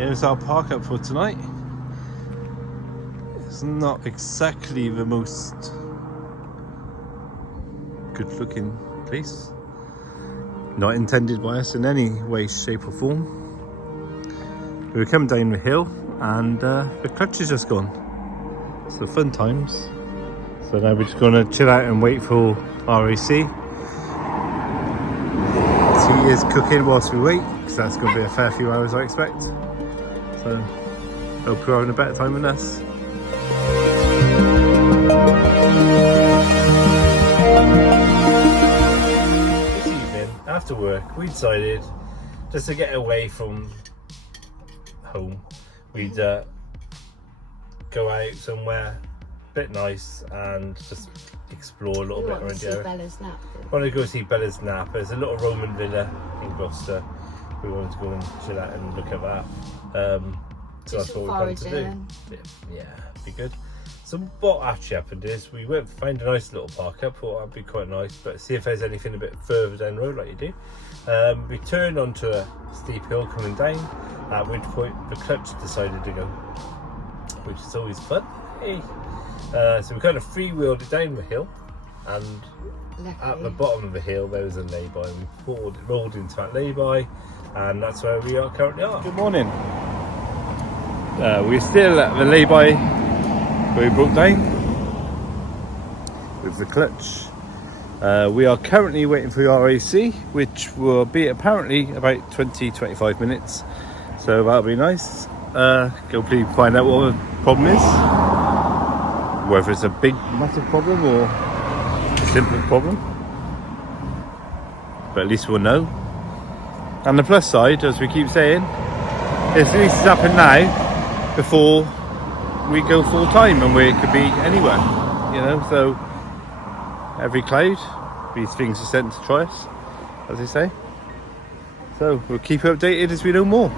Here's our park up for tonight. It's not exactly the most good looking place. Not intended by us in any way, shape or form. We were coming down the hill and the clutch is just gone. So fun times. So now we're just going to chill out and wait for RAC. Tea is cooking whilst we wait, because that's going to be a fair few hours I expect. So hope you're having a better time than us. This evening, after work, we decided just to get away from home. We'd go out somewhere a bit nice and just explore a little bit around the area. Bella's nap. Want to go see Bella's Nap. There's a little Roman villa in Gloucester. We wanted to go and chill out and look at that. So that's what we planned to do. Yeah, be good. So what actually happened is we went found a nice little park up. Thought that'd be quite nice, but see if there's anything a bit further down the road like you do. We turned onto a steep hill coming down, at which point the clutch decided to go, which is always fun. Hey. So we kind of freewheeled it down the hill, and at the bottom of the hill there was a lay-by, and we rolled into that lay-by, and that's where we are currently. Good morning. We're still at the lay-by where we broke down with the clutch. We are currently waiting for the RAC, which will be apparently about 20-25 minutes, so that'll be nice. Hopefully find out what the problem is, whether it's a big massive problem or a simple problem, but at least we'll know. And the plus side, as we keep saying, is at least it's happened now before we go full time, and we could be anywhere, you know. So every cloud, these things are sent to try us, as they say. So we'll keep you updated as we know more.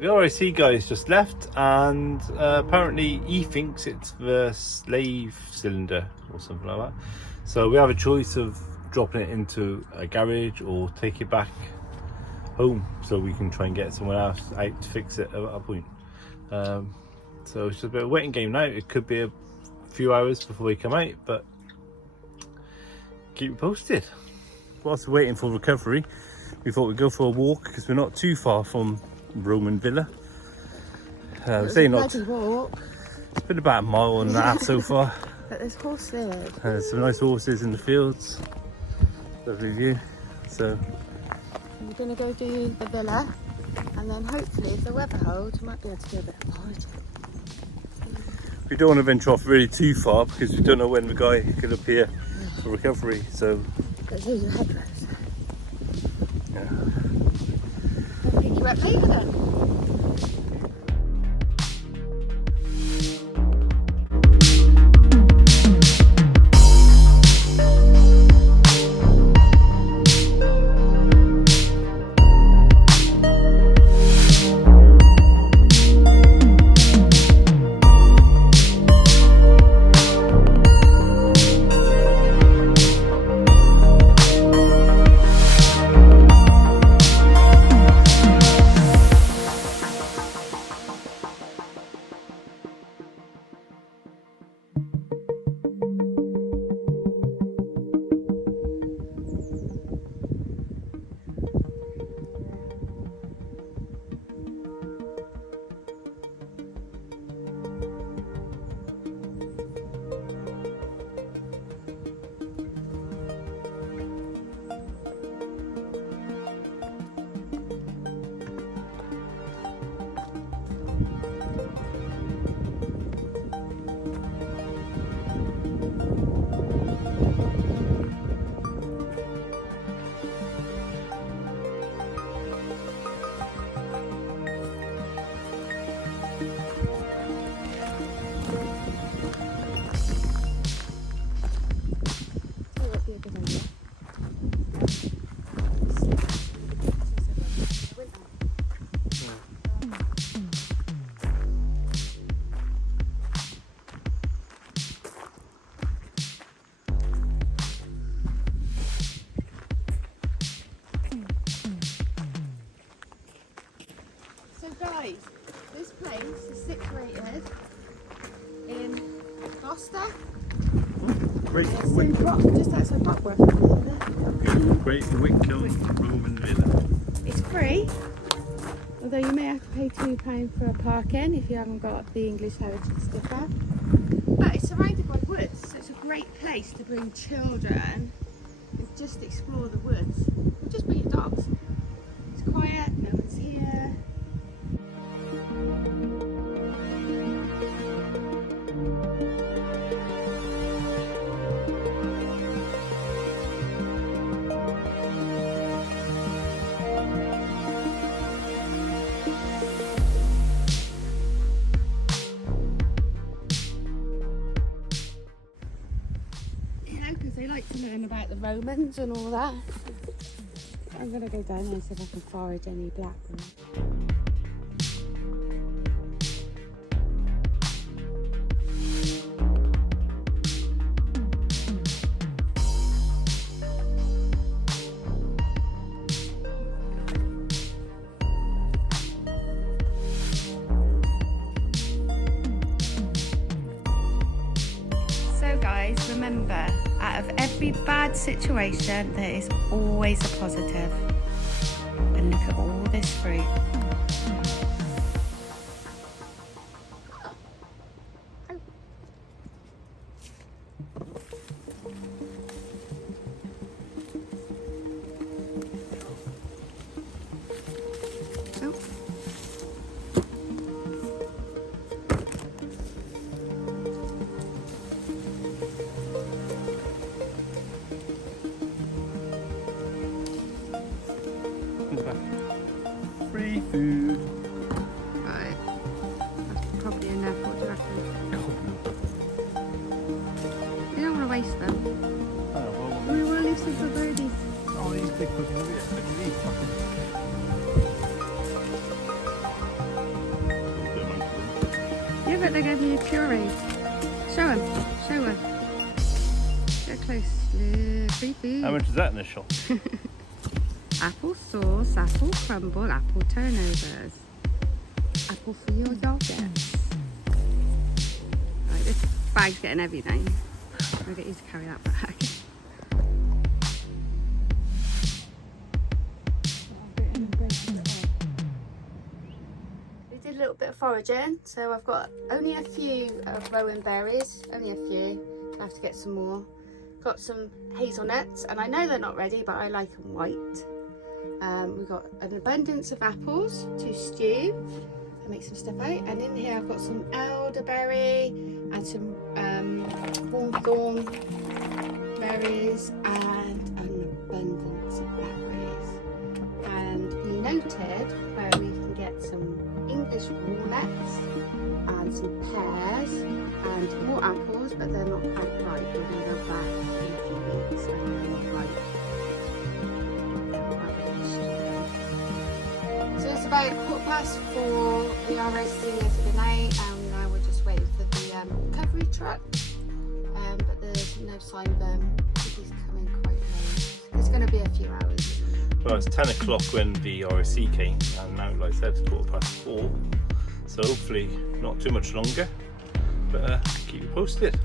The RAC guys just left, and apparently he thinks it's the slave cylinder or something like that. So we have a choice of dropping it into a garage or take it back home, so we can try and get someone else out to fix it at a point. So it's just a bit of a waiting game now. It could be a few hours before we come out, but keep it posted. Whilst we're waiting for recovery, we thought we'd go for a walk, because we're not too far from Roman villa. Say not. Walk. It's been about a mile and a half so far. But there's horses. There's some nice horses in the fields. Lovely view. So we're going to go do the villa, and then hopefully, if the weather holds, we might be able to do a bit of ride. We don't want to venture off really too far, because we don't know when the guy could appear for recovery. So let's use your headrest. Yeah. I'll pick you up later then. So guys, this place is situated in Gloucester. Great Just outside Buckworth. Great Wycombe Roman Villa. It's free, although you may have to pay £2 for a parking if you haven't got the English heritage sticker. But it's surrounded by woods, so it's a great place to bring children and just explore the woods. Or just bring your dogs. It's quiet, no one's here. Because they like to learn about the Romans and all that. I'm going to go down there and see if I can forage any blackberries. So guys, remember, out of every bad situation, there is always a positive. And look at all this fruit. Free food. Right, that's probably enough. What do you reckon? You don't want to waste them. We want to leave some for birdies. Oh, these big ones, look at these. Yeah, but they're going to be a puree. Show them. Show her. Get close. Free food. How much is that in the shop? Apple sauce, apple crumble, apple turnovers. Apple for your yogurts. Right, this bag's getting heavy now. I'll get you to carry that bag. We did a little bit of foraging, so I've got only a few of rowan berries, only a few. I have to get some more. Got some hazelnuts, and I know they're not ready, but I like them white. We've got an abundance of apples to stew and make some stuff out. And in here I've got some elderberry and some hawthorn berries and an abundance of blackberries. And we noted where we can get some English walnuts and some pears and more apples, but they're not quite ripe. We're going to go back in a few weeks when they're more ripe. So it's about 4:15. We are roasting this for the night, and now we're just waiting for the recovery truck. But there's no sign of them. I think he's coming quite late. It's going to be a few hours. Well, it's 10 o'clock when the RSC came, and now, like I said, it's 4:15. So hopefully not too much longer, but keep you posted.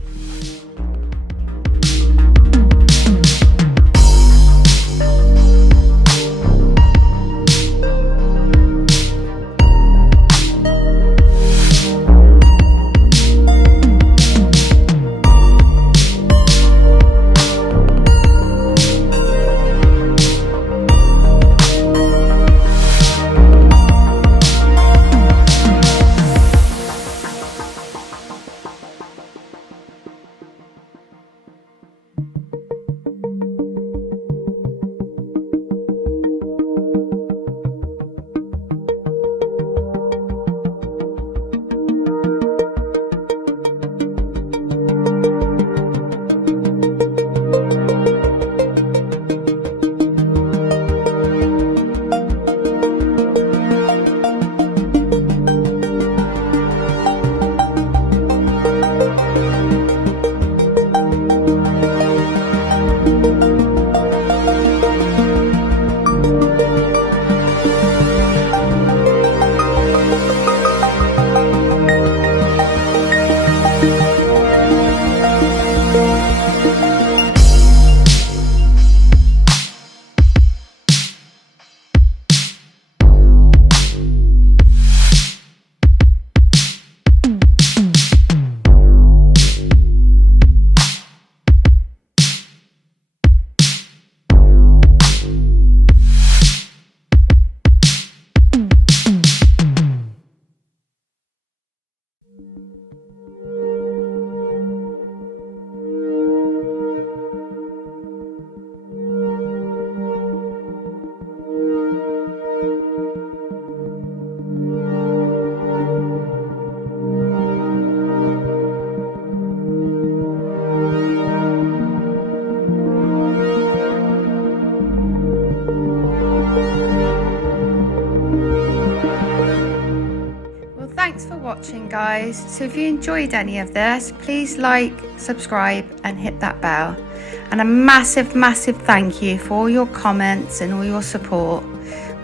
watching, guys. So if you enjoyed any of this, please like, subscribe and hit that bell. And a massive thank you for all your comments and all your support.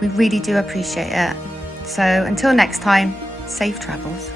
We really do appreciate it. So until next time, safe travels.